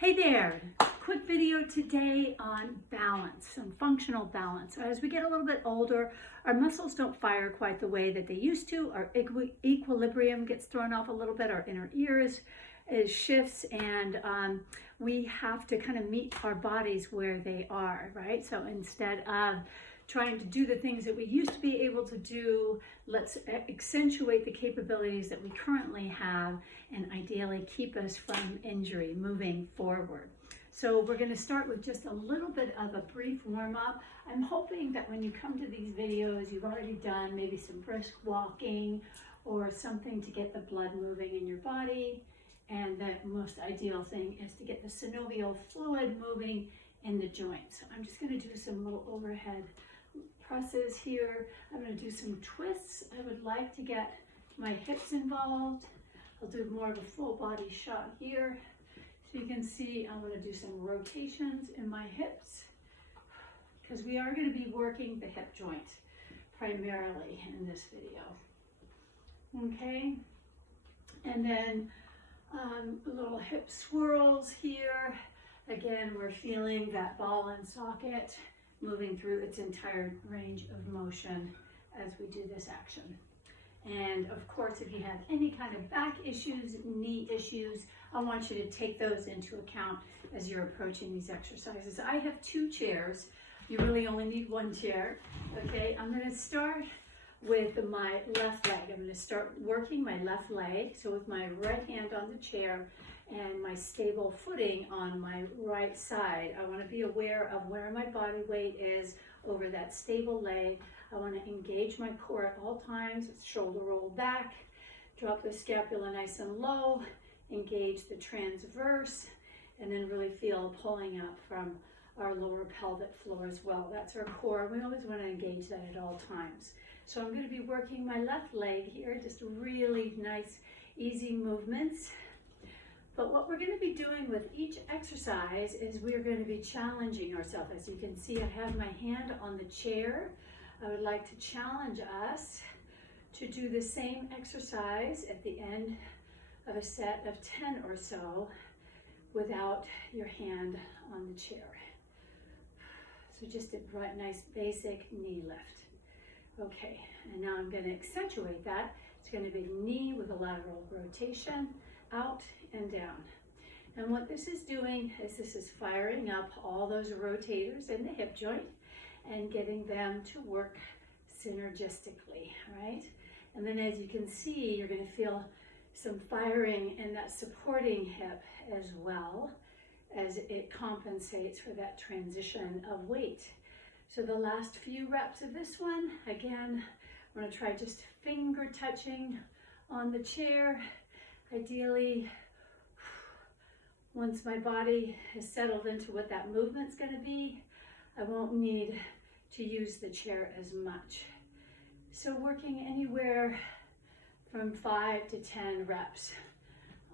Hey there, quick video today on balance, some functional balance. As we get a little bit older, our muscles don't fire quite the way that they used to. Our equilibrium gets thrown off a little bit. Our inner ear is shifts, and we have to kind of meet our bodies where they are, right? So instead of trying to do the things that we used to be able to do, let's accentuate the capabilities that we currently have and ideally keep us from injury moving forward. So we're going to start with just a little bit of a brief warm-up. I'm hoping that when you come to these videos, you've already done maybe some brisk walking or something to get the blood moving in your body. And the most ideal thing is to get the synovial fluid moving in the joints. So I'm just going to do some little overhead presses here. I'm going to do some twists. I would like to get my hips involved. I'll do more of a full body shot here. So you can see I'm going to do some rotations in my hips because we are going to be working the hip joint primarily in this video. Okay, and then little hip swirls here. Again, we're feeling that ball and socket moving through its entire range of motion as we do this action. And of course, if you have any kind of back issues, knee issues, I want you to take those into account as you're approaching these exercises. I have two chairs. You really only need one chair. Okay, I'm going to start with my left leg. I'm going to start working my left leg. So with my right hand on the chair and my stable footing on my right side, I want to be aware of where my body weight is over that stable leg. I want to engage my core at all times. Shoulder roll back, drop the scapula nice and low, engage the transverse, and then really feel pulling up from our lower pelvic floor as well. That's our core. We always want to engage that at all times. So I'm going to be working my left leg here, just really nice, easy movements. But what we're going to be doing with each exercise is we're going to be challenging ourselves. As you can see, I have my hand on the chair. I would like to challenge us to do the same exercise at the end of a set of 10 or so without your hand on the chair. So just a nice basic knee lift. Okay, and now I'm going to accentuate that. It's going to be knee with a lateral rotation, out and down. And what this is doing is this is firing up all those rotators in the hip joint and getting them to work synergistically, right? And then as you can see, you're going to feel some firing in that supporting hip as well as it compensates for that transition of weight. So the last few reps of this one, again, I'm going to try just finger touching on the chair. Ideally, once my body has settled into what that movement's going to be, I won't need to use the chair as much. So working anywhere from 5 to 10 reps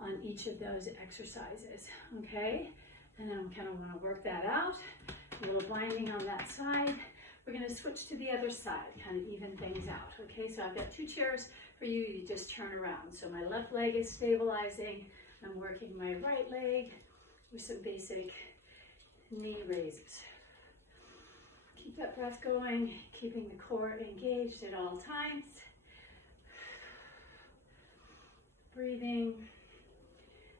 on each of those exercises, okay? And then I'm kind of want to work that out. A little binding on that side. We're going to switch to the other side, kind of even things out, okay? So I've got two chairs for you. You just turn around. So my left leg is stabilizing. I'm working my right leg with some basic knee raises. Keep that breath going, keeping the core engaged at all times. Breathing.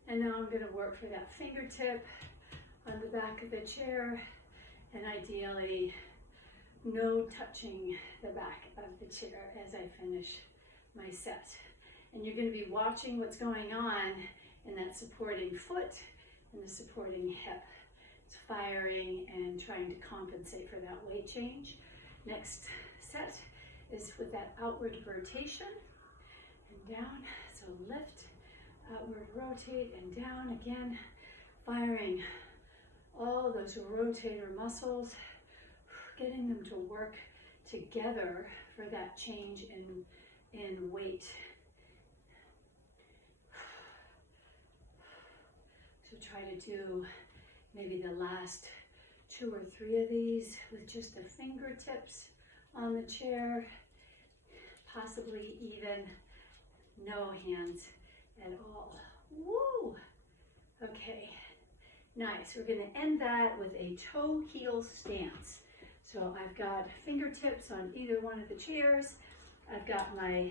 And now I'm going to work for that fingertip on the back of the chair, and ideally no touching the back of the chair as I finish my set. And you're going to be watching what's going on in that supporting foot and the supporting hip. It's firing and trying to compensate for that weight change. Next set is with that outward rotation and down. So lift, outward rotate, and down again, firing all those rotator muscles, getting them to work together for that change in weight. So try to do maybe the last 2 or 3 of these with just the fingertips on the chair, possibly even no hands at all. Woo! Okay, Nice. We're going to end that with a toe heel stance. So I've got fingertips on either one of the chairs. I've got my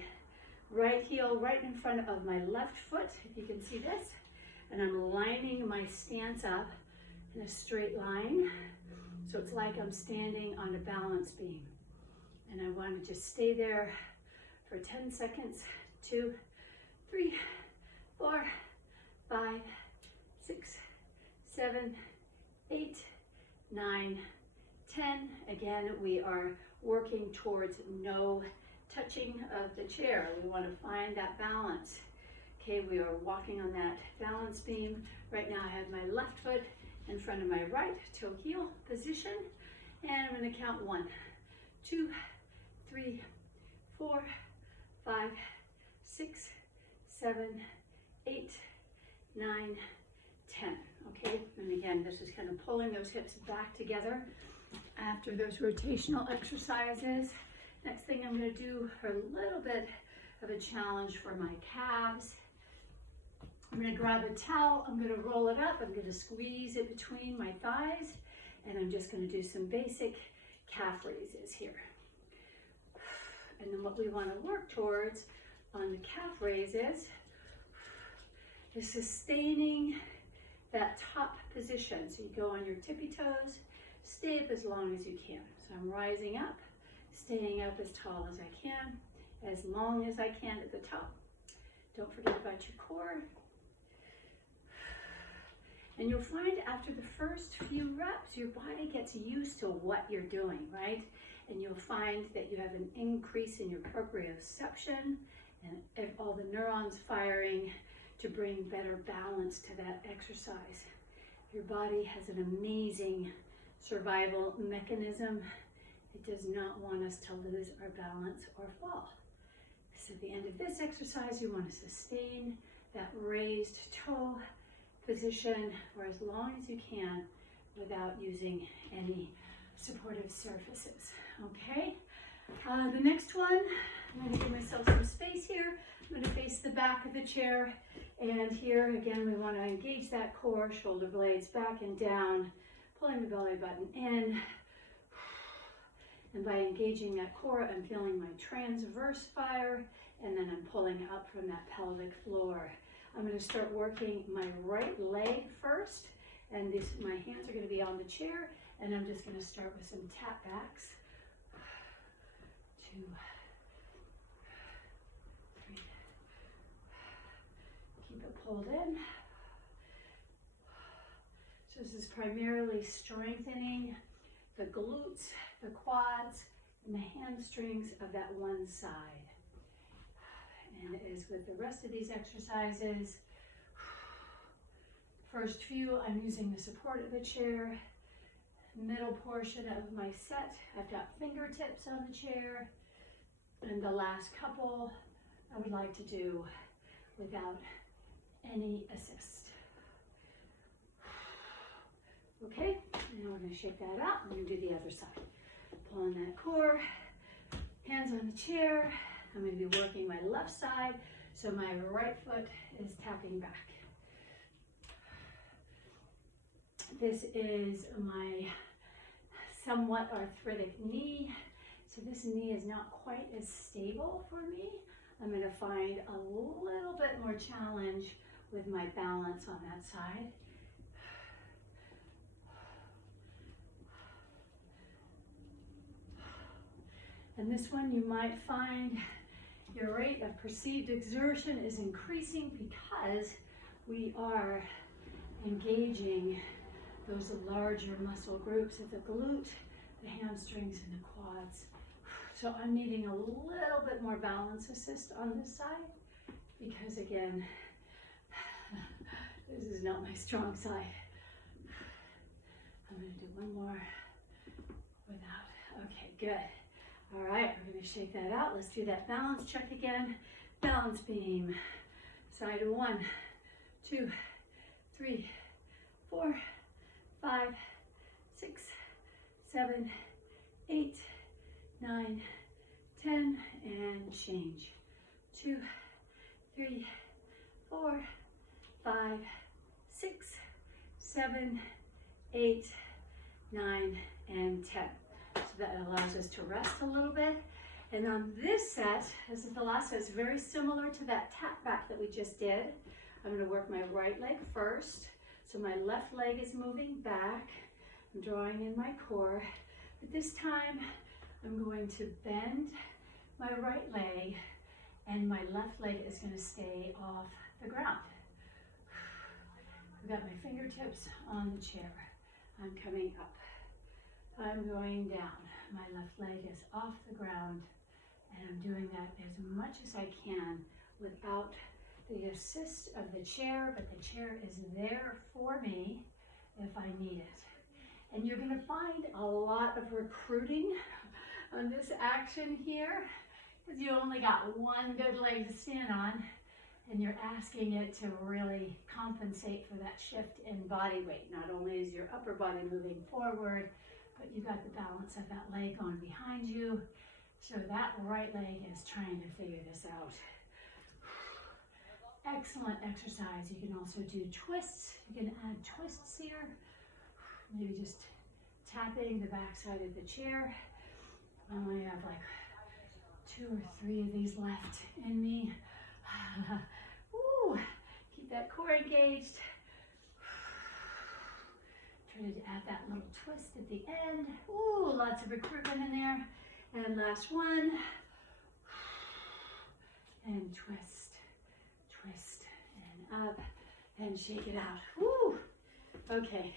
right heel right in front of my left foot, if you can see this. And I'm lining my stance up in a straight line. So it's like I'm standing on a balance beam. And I want to just stay there for 10 seconds. 2, 3, 4, 5, 6, 7, 8, 9, 10. Again, we are working towards no touching of the chair. We want to find that balance. Okay, we are walking on that balance beam. Right now I have my left foot in front of my right toe heel position. And I'm going to count 1, 2, 3, 4, 5, 6, 7, 8, 9, 10. Okay, and again, this is kind of pulling those hips back together after those rotational exercises. Next thing I'm going to do are a little bit of a challenge for my calves. I'm going to grab a towel, I'm going to roll it up, I'm going to squeeze it between my thighs, and I'm just going to do some basic calf raises here. And then what we want to work towards on the calf raises is sustaining that top position. So you go on your tippy toes, stay up as long as you can. So I'm rising up, staying up as tall as I can, as long as I can at the top. Don't forget about your core. And you'll find after the first few reps, your body gets used to what you're doing, right? And you'll find that you have an increase in your proprioception and all the neurons firing to bring better balance to that exercise. Your body has an amazing survival mechanism. It does not want us to lose our balance or fall. So at the end of this exercise, you want to sustain that raised toe position for as long as you can without using any supportive surfaces. Okay, the next one, I'm going to give myself some space here. I'm going to face the back of the chair, and here again we want to engage that core, shoulder blades back and down, pulling the belly button in. And by engaging that core, I'm feeling my transverse fire, and then I'm pulling up from that pelvic floor. I'm going to start working my right leg first, and my hands are going to be on the chair, and I'm just going to start with some tap backs. 2, 3. Keep it pulled in. So this is primarily strengthening the glutes, the quads, and the hamstrings of that one side. And as with the rest of these exercises, first few, I'm using the support of the chair. Middle portion of my set, I've got fingertips on the chair. And the last couple, I would like to do without any assist. Okay, now we're going to shake that out. I'm going to do the other side. Pulling that core, hands on the chair. I'm going to be working my left side, so my right foot is tapping back. This is my somewhat arthritic knee. So this knee is not quite as stable for me. I'm going to find a little bit more challenge with my balance on that side. And this one you might find your rate of perceived exertion is increasing because we are engaging those larger muscle groups at the glute, the hamstrings, and the quads. So I'm needing a little bit more balance assist on this side because, again, this is not my strong side. I'm going to do one more without. Okay, good. All right, we're going to shake that out. Let's do that balance check again. Balance beam. Side 1, 2, 3, 4, 5, 6, 7, 8, 9, 10, and change. 2, 3, 4, 5, 6, 7, 8, 9, and 10. So that allows us to rest a little bit. And on this set, this is the last set, it's very similar to that tap back that we just did. I'm going to work my right leg first. So my left leg is moving back. I'm drawing in my core. But this time, I'm going to bend my right leg, and my left leg is going to stay off the ground. I've got my fingertips on the chair. I'm coming up. I'm going down. My left leg is off the ground, and I'm doing that as much as I can without the assist of the chair, but the chair is there for me if I need it. And you're going to find a lot of recruiting on this action here, because you only got one good leg to stand on, and you're asking it to really compensate for that shift in body weight. Not only is your upper body moving forward, but you got the balance of that leg going behind you. So that right leg is trying to figure this out. Excellent exercise. You can also do twists. You can add twists here. Maybe just tapping the back side of the chair. I only have like 2 or 3 of these left in me. Woo. Keep that core engaged. Try to add that little twist at the end. Ooh, lots of recruitment in there. And last one. And twist, twist, and up, and shake it out. Woo! Okay,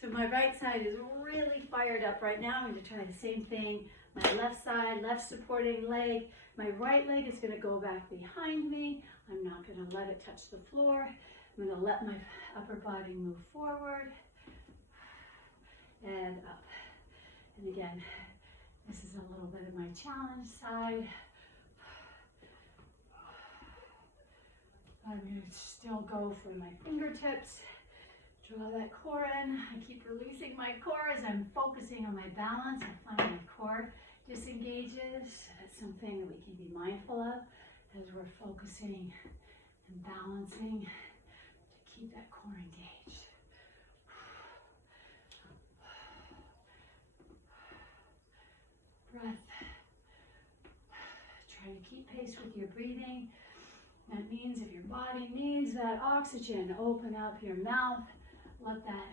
so my right side is really fired up right now. I'm going to try the same thing. My left side, left supporting leg. My right leg is going to go back behind me. I'm not going to let it touch the floor. I'm going to let my upper body move forward and up. And again, this is a little bit of my challenge side. I'm going to still go for my fingertips. Draw that core in. I keep releasing my core as I'm focusing on my balance. I find my core disengages. That's something that we can be mindful of as we're focusing and balancing to keep that core engaged. Breath. Try to keep pace with your breathing. That means if your body needs that oxygen, open up your mouth, let that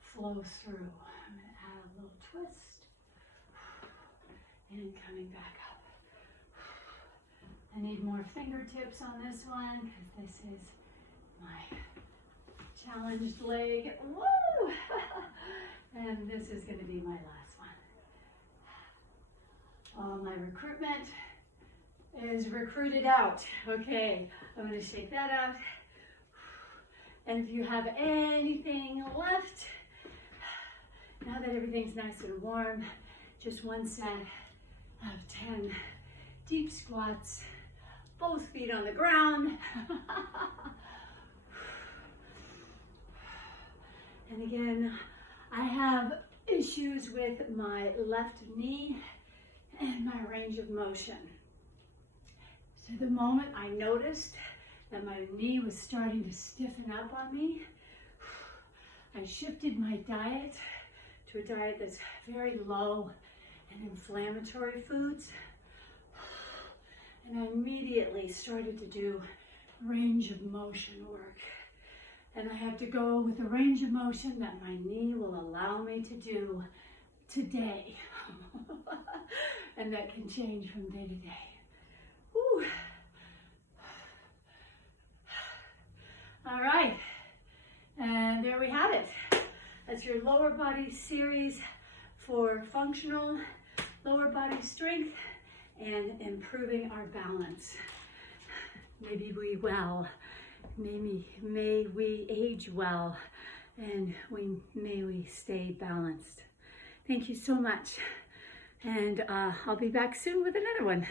flow through. I'm going to add a little twist and coming back up. I need more fingertips on this one because this is my challenged leg. Woo! And this is going to be my last one. All my recruitment is recruited out. Okay, I'm going to shake that out. And if you have anything left, now that everything's nice and warm, just one set of 10 deep squats, both feet on the ground. And again, I have issues with my left knee and my range of motion. So the moment I noticed that my knee was starting to stiffen up on me, I shifted my diet to a diet that's very low in inflammatory foods. And I immediately started to do range of motion work. And I have to go with the range of motion that my knee will allow me to do today. And that can change from day to day. Whew. All right, and there we have it. That's your lower body series for functional lower body strength and improving our balance. May we age well, and may we stay balanced. Thank you so much, and I'll be back soon with another one.